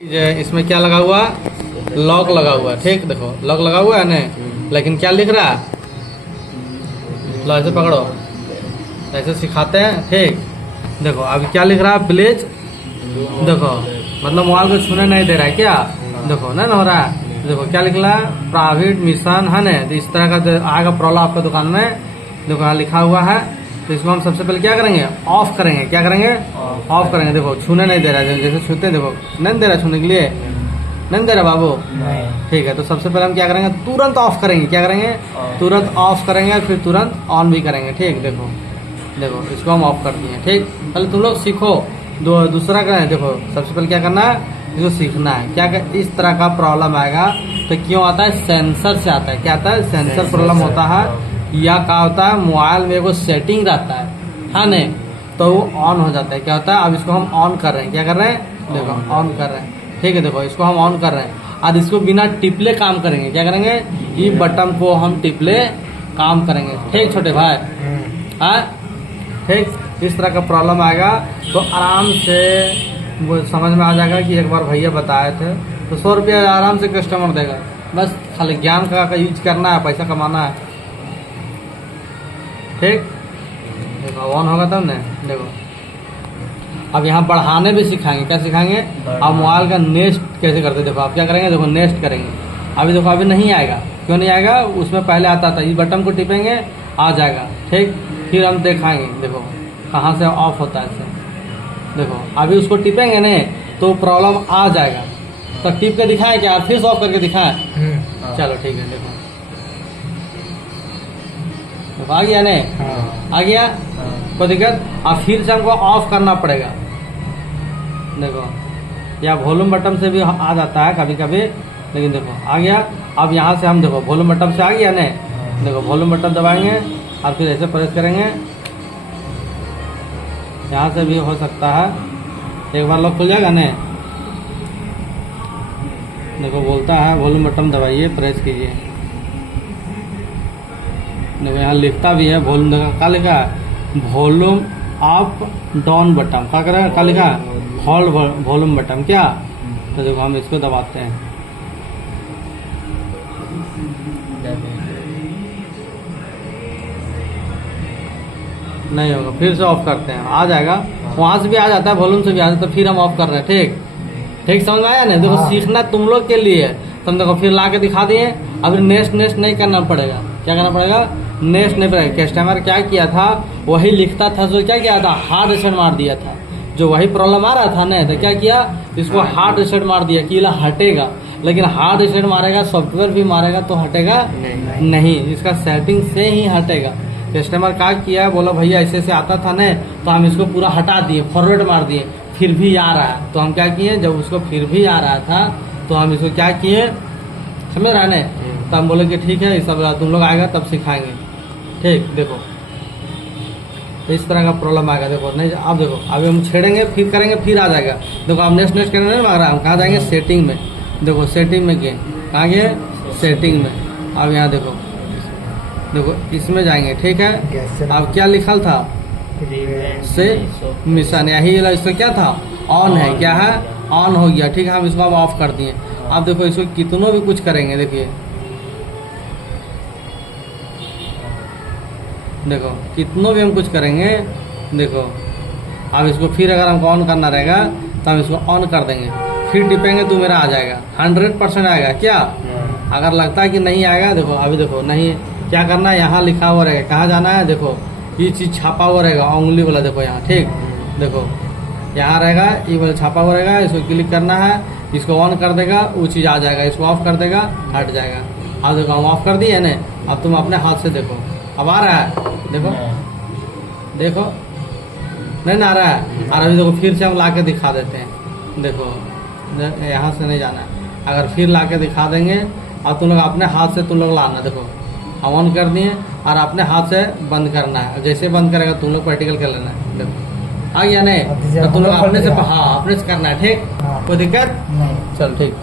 इसमें क्या लगा हुआ, लॉक लगा हुआ है। ठीक, देखो लॉक लगा हुआ है ना, लेकिन क्या लिख रहा है, लो ऐसे पकड़ो, ऐसे सिखाते हैं। ठीक, देखो अभी क्या लिख रहा है, प्लीज। देखो मतलब मोबाइल को छूने नहीं दे रहा है क्या, देखो ना हो रहा है। देखो क्या लिख रहा है, प्राइवेट मिशन है ना। तो इस तरह का आएगा प्रॉब्लम आपका दुकान में। देखो यहाँ लिखा हुआ है। तो इसको हम सबसे पहले क्या करेंगे, ऑफ करेंगे। क्या करेंगे, ऑफ करेंगे। देखो छूने नहीं दे रहा है, जैसे छूते हैं देखो नहीं दे रहा छूने के लिए, नहीं दे रहा बाबू। ठीक है, तो सबसे पहले हम क्या करेंगे, तुरंत ऑफ करेंगे। क्या करेंगे, तुरंत ऑफ करेंगे, फिर तुरंत ऑन भी करेंगे। ठीक, देखो देखो इसको हम ऑफ कर दिए। ठीक, पहले तुम लोग सीखो। दूसरा करें, देखो सबसे पहले क्या करना है, इसको सीखना है। क्या इस तरह का प्रॉब्लम आएगा तो क्यों आता है, सेंसर से आता है। क्या आता है, सेंसर प्रॉब्लम होता है। या क्या होता है, मोबाइल में वो सेटिंग रहता है नहीं, तो वो ऑन हो जाता है। क्या होता है, अब इसको हम ऑन कर रहे हैं। क्या कर रहे हैं, देखो ऑन कर रहे हैं। ठीक है, देखो इसको हम ऑन कर रहे हैं। आज इसको बिना टिपले काम करेंगे। क्या करेंगे, ये बटन को हम टिपले काम करेंगे। ठीक छोटे भाई, हाँ ठीक। इस तरह का प्रॉब्लम आएगा तो आराम से वो समझ में आ जाएगा कि एक बार भैया बताए थे। तो 100 रुपया आराम से कस्टमर देगा। बस खाली ज्ञान का यूज करना है, पैसा कमाना है। ठीक, देखो ऑन होगा तब ना। देखो अब यहाँ बढ़ाने भी सिखाएंगे। क्या सिखाएंगे, आप मोबाइल का नेस्ट कैसे करते। देखो आप क्या करेंगे, देखो नेस्ट करेंगे। अभी देखो अभी नहीं आएगा, क्यों नहीं आएगा, उसमें पहले आता था। इस बटन को टिपेंगे आ जाएगा। ठीक, फिर हम दिखाएंगे देखो कहाँ से ऑफ होता है इसे। देखो अभी उसको टिपेंगे नहीं तो प्रॉब्लम आ जाएगा। तो टिप के दिखाएं क्या, फिर से ऑफ करके दिखाएं। चलो ठीक है, देखो आ गया नहीं, आ गया, कोई दिक्कत। अब फिर से हमको ऑफ करना पड़ेगा। देखो या वॉल्यूम बटन से भी आ जाता है कभी कभी, लेकिन देखो आ गया। अब यहाँ से हम देखो वॉल्यूम बटन से आ गया नहीं, देखो वॉल्यूम बटन दबाएंगे और फिर ऐसे प्रेस करेंगे। यहाँ से भी हो सकता है, एक बार लॉक खुल जाएगा नहीं। देखो बोलता है वॉल्यूम बटन दबाइए, प्रेस कीजिए। देखो यहाँ लिखता भी है वॉल्यूम, देखो क्या लिखा है, वॉल्यूम अप डाउन बटन। क्या करेगा, क्या लिखा है, होल्ड वॉल्यूम बटन। क्या, तो देखो हम इसको दबाते हैं। नहीं होगा, फिर से ऑफ करते हैं, आ जाएगा। वहां से भी आ जाता है, वॉल्यूम से भी आ जाता है, फिर हम ऑफ कर रहे हैं। ठीक ठीक, समझ में आया ना। देखो सीखना तुम लोग के लिए है। तुम देखो फिर ला के दिखा दिए। अभी नेक्स्ट नहीं करना पड़ेगा। क्या करना पड़ेगा, नेक्स्ट नहीं पड़ेगा। कस्टमर क्या किया था, वही लिखता था, तो क्या किया था, हार्ड रिसेट मार दिया था। जो वही प्रॉब्लम आ रहा था ना, तो क्या किया, इसको हार्ड रिसेट मार दिया कि हटेगा। लेकिन हार्ड रिसेट मारेगा, सॉफ्टवेयर भी मारेगा तो हटेगा नहीं, इसका सेटिंग से ही हटेगा। कस्टमर क्या किया, बोला भैया ऐसे से आता था ना, तो हम इसको पूरा हटा दिए, फॉरवर्ड मार दिए, फिर भी आ रहा है। तो हम क्या किए, जब उसको फिर भी आ रहा था तो हम इसको क्या किए, समझ रहा है। तो हम बोले कि ठीक है, सब तुम लोग आएगा तब सिखाएंगे। ठीक, देखो इस तरह का प्रॉब्लम आएगा। देखो नहीं, अब देखो अभी हम छेड़ेंगे, फिर करेंगे, फिर आ जाएगा। देखो हम नेक्स्ट करने नहीं मांग रहा, हम कहाँ जाएंगे, सेटिंग में। देखो सेटिंग में गए, कहाँ गए, सेटिंग में। अब यहाँ देखो देखो इसमें जाएंगे। ठीक है, अब क्या लिखा था, से मिशन, यही इसको क्या था, ऑन है। क्या है, ऑन हो गया। ठीक है, हम इसको अब ऑफ कर दिए। अब देखो इसको कितनों भी कुछ करेंगे, देखिए देखो कितनों भी हम कुछ करेंगे। देखो अब इसको फिर अगर हमको ऑन करना रहेगा तो हम इसको ऑन कर देंगे, फिर टिपेंगे तो मेरा आ जाएगा, 100% आएगा। क्या, अगर लगता है कि नहीं आएगा, देखो अभी देखो नहीं, क्या करना है, यहाँ लिखा हुआ रहेगा, कहाँ जाना है, देखो ये चीज़ छापा हुआ रहेगा, उंगली वाला। देखो यहाँ, ठीक, देखो यहाँ रहेगा, ये वाला छापा हुआ रहेगा, इसको क्लिक करना है, इसको ऑन कर देगा, वो चीज़ आ जाएगा। इसको ऑफ कर देगा, हट जाएगा। अब देखो हम ऑफ कर दिए ना, अब तुम अपने हाथ से देखो, अब आ रहा है। देखो देखो नहीं ना आ रहा है, और अभी देखो फिर से हम ला के दिखा देते हैं। देखो यहाँ से नहीं जाना है, अगर फिर ला के दिखा देंगे, और तुम लोग अपने हाथ से तुम लोग लाना। देखो हम ऑन कर दिए और अपने हाथ से बंद करना है। जैसे बंद करेगा तुम लोग प्रैक्टिकल कर लेना है। देखो आ गया नहीं, तो तुम लोग अपने से, हाँ अपने से करना है। ठीक, कोई दिक्कत नहीं, चलो ठीक।